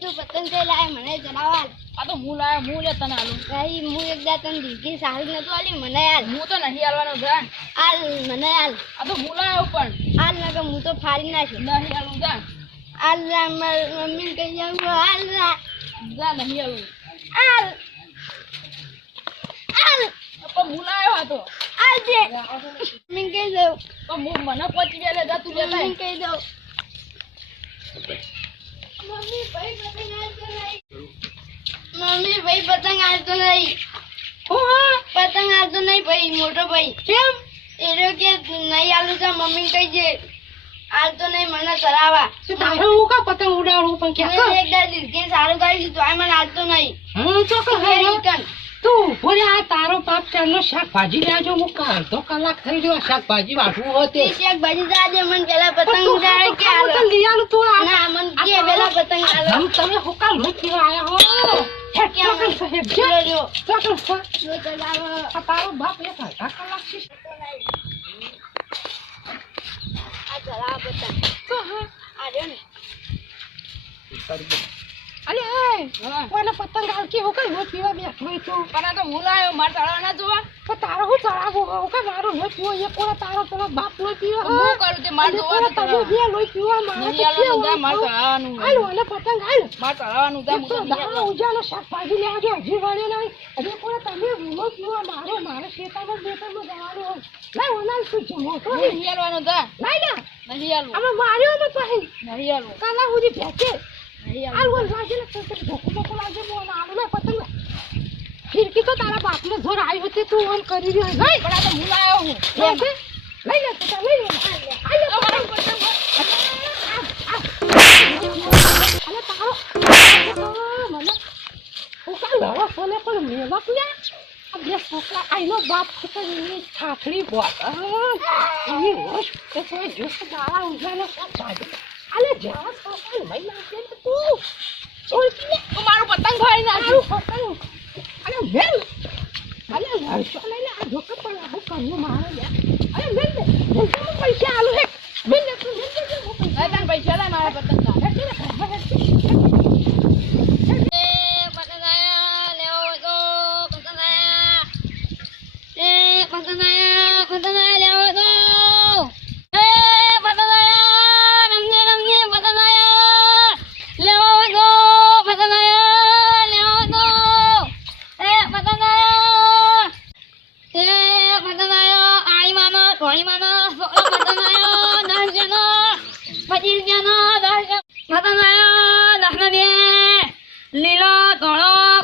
તું પતંગ તે લાય મને જણાવા આ તો હું લાયો હું લે તને આલું. ભાઈ હું એક દા તને દીધી સારી નતું આલી મને આલ. હું તો નહીં આલવાનો જા. આલ મને આલ. આ તો હું લાયો પણ. આલ ના કે હું તો ફાડી નાખ્યું. નહીં આલું જા. આલ રા મમ્મી કહી જાઉં હાલ રા જા. નહીં આલું. આલ. આલ. પણ હું લાયો હતો દે મમ્મી કહી દઉં. પણ હું મને પહોંચી ગયા લે જા તું લેતા કહી દઉં. મમ્મી ભાઈ પતંગ હાલતો નહીં. મમ્મી ભાઈ પતંગ હાલતો નહીં. પતંગ હાલતો નહીં ભાઈ મોટો ભાઈ. કેમ? એ રહ્યો કે નહીં હાલું તા મમ્મી કહી છે હાલતો નહીં મને ચલાવા તારે હું કા પતંગ ઉડાડું? પણ ક્યાં એક દાદી કે સારું કરી દીધું આ મને હાલતો નહીં. હું તો કહું તું બોલે આ તારો બાપ ચાલનો શાકભાજી લેજો. હું અડધો કલાક થઈ ગયો શાકભાજી વાટવું હોતે શાકભાજી આજે મને પેલા પતંગ ઉડાડે કે આલું તું આ ના મન કે વેલા પતંગ આલો. હમ તમે હુકા પીવા આયા હો. હેડ ચોકન સાહેબ જો. જો ચોકન ફા જો ચલાવો આ તારો બાપ એક અડધા કલાકથી આ ચલાવો પતંગ તો હા આ રહ્યો ને અલે એ હા કોને પતંગ આલકી કઈ લોહી પીવા બેઠો તું. પણ તો હું લાયો મારે તાળા ના જોવા. તો તારો હું ચડાવો? કે મારું લોહી પીવો. એ કોણ તારો પેલો બાપ લોઈ પીવો. હું કરું તે માર જોવા તમે બે લોઈ પીવા મારે નહીં કેવું મારે? તાળાનું હાલ ઓલે પતંગ હાલ. માર ચડાવવાનું જા હું તો નહીં દાણા આલવાનું. ઉજાનો શાકભાજી લેવા જો હજી વાળે નહીં. અરે કોણ તમે વીમો પીવા મારો મારે ખેતરમાં બેતરમાં જવાનું હોય. લાય ઓલા શું જમો તો નહીં આલવાનું જા લાય ના. નહીં આલવું અમે માર્યો અમે પછી નહીં આલવું કાલા હુજી ભેકે નહીં ઓલ લાગે ને ધોકો બોકો લાગે બોલ આલુ લે પતંગ ફિરકી તો તારા બાપને જોર આવી હતી તું ઓન કરી રહ્યો લઈ પણ આ તો હું લાયો હું. લઈ લે તું લઈ લે. હાલ લે લે. પતંગ. અલે તારો મને ઓકા લડો સોને પણ મેલક લે આ છોકરા આઈનો બાપ છે ઠાઠડી બોલ. એની રોજ જોશ ગાળા ઉજાનો અલે જા છોકરા મઈ નાખે ને તું ઓળખી લે તું મારું પતંગ ખાઈ તારું નાખ્યું પતંગ અલે મેલ અલે લડશો લઈ લે આ જોકે પણ આવું કરવું મારે લે અલે મેલ લે મેલ તો પૈસા આલુ હે મેલ લે તું મેલ લે હું પૈસા હવે તને પૈસા લાય મારા પતંગ ના હેઠી લે ઘરમાં હેઠી. એ પતંગ આયા લેવો તો પતંગ આયા એ પતંગ આયા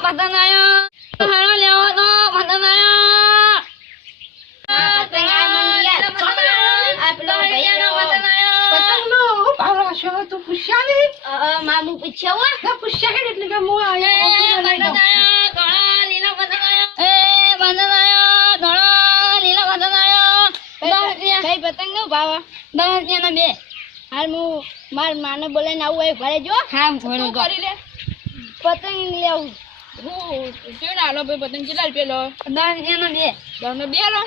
પતંગ આયો એ પતંગ આયો ધોળો લીલો પતંગ આયો દસ રૂપિયા. નો બે. હાલ હું માર માને બોલાઈને આવું ઘરે જો. હા તું કરી લે? પતંગ લેવું. હું કેવું આલો ભાઈ પતંગ કેટલા રૂપિયા લો? દસ રૂપિયાના બે. દસ બે લો?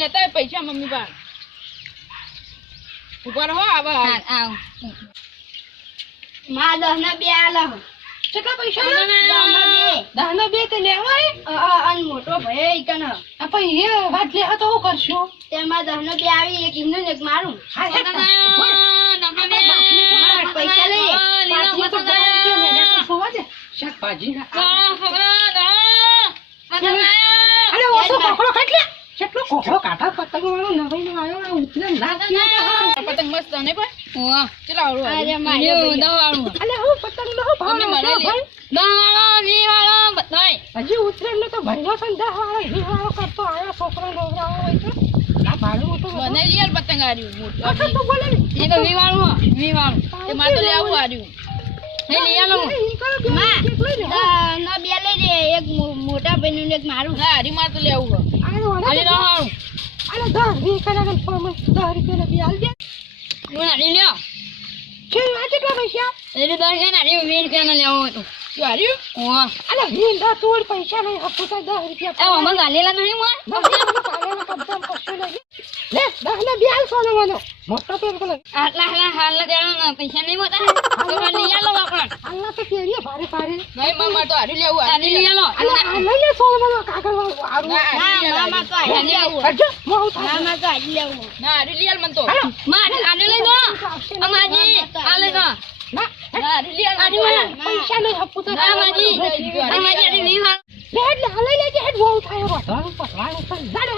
લેતા હોય પૈસા મમ્મી પાસે. ઉપર હો આવા આવ. માં દસ બે આલા. કેટલા પૈસા બે. તે લેવાય અન મોટો ભાઈ કન પછી એ વાત લે તો હું કરશું? તેમાં દસ ના બે આવી એક ઇન્દુ એક મારું. પૈસા લઈએ. પાછી તો દસ રૂપિયા મેળે તો જોવા દે. શાકભાજી ના અરે ઓછો કોકડો કાઢ લે કેટલો કોકડો કાઢા પતંગ વાળો નવાઈ નો આવ્યો ઉતરે ના તો પતંગ મસ્ત ને પણ કેટલા વાળું અરે આવ્યું? મારે ભૈયા. અલે હું પતંગ નો ભાવ મમ્મી મને રાખ્યો લે. ભાઈ હજી ઉતરેલ નો તો ભાઈનો સંદેહ વાળો ઈ વાળો કરતો આવ્યો છોકરો હોય તો ના ભાડું બધું. મને રિયલ પતંગ આવ્યું મોટું. તો બોલે ને. એ મારે તો લેવું આવ્યું બે લઈ દે એક મોટા ભાઈ નું એક મારું ના હારી મારે તો લેવું હારી ના હારું. અરે દસ વીસ કલાક ફોર્મ દસ રૂપિયા બી આલ દે હું નાડી લ્યો છે આ કેટલા પૈસા એટલે દસ છે નાડી વીસ રૂપિયાનો લેવો હતો તું પૈસા નહીં આપું દસ રૂપિયા અમે ગાલેલા નહીં મોય લે દસ ને બે આલશો ને મને મોટો પેર પેલો આટલા હાલા હાલ દેવાનો પૈસા નહીં મોટા તો લઈ આલો આપણે આલ્લા તો પેરીએ ભારે ભારે નહીં મામા તો હારી લેવું નાડી લઈ આલો અલે લઈ લે સો મને કાગળ વાળું હારું મામા તો હારી લેવું હજો મોં મામા તો હારી લેવું ના હારી લઈ આલ મન તો માં આને લઈ દો અમાજી આ લઈ દો ના ના હારી લઈ આલ તો. પૈસા નહીં આપું તો અમાજી અમાજી આને નહીં લે એટલે આ લઈ લેજે હેડ મોં થાય હેડ પીએ ગમ એ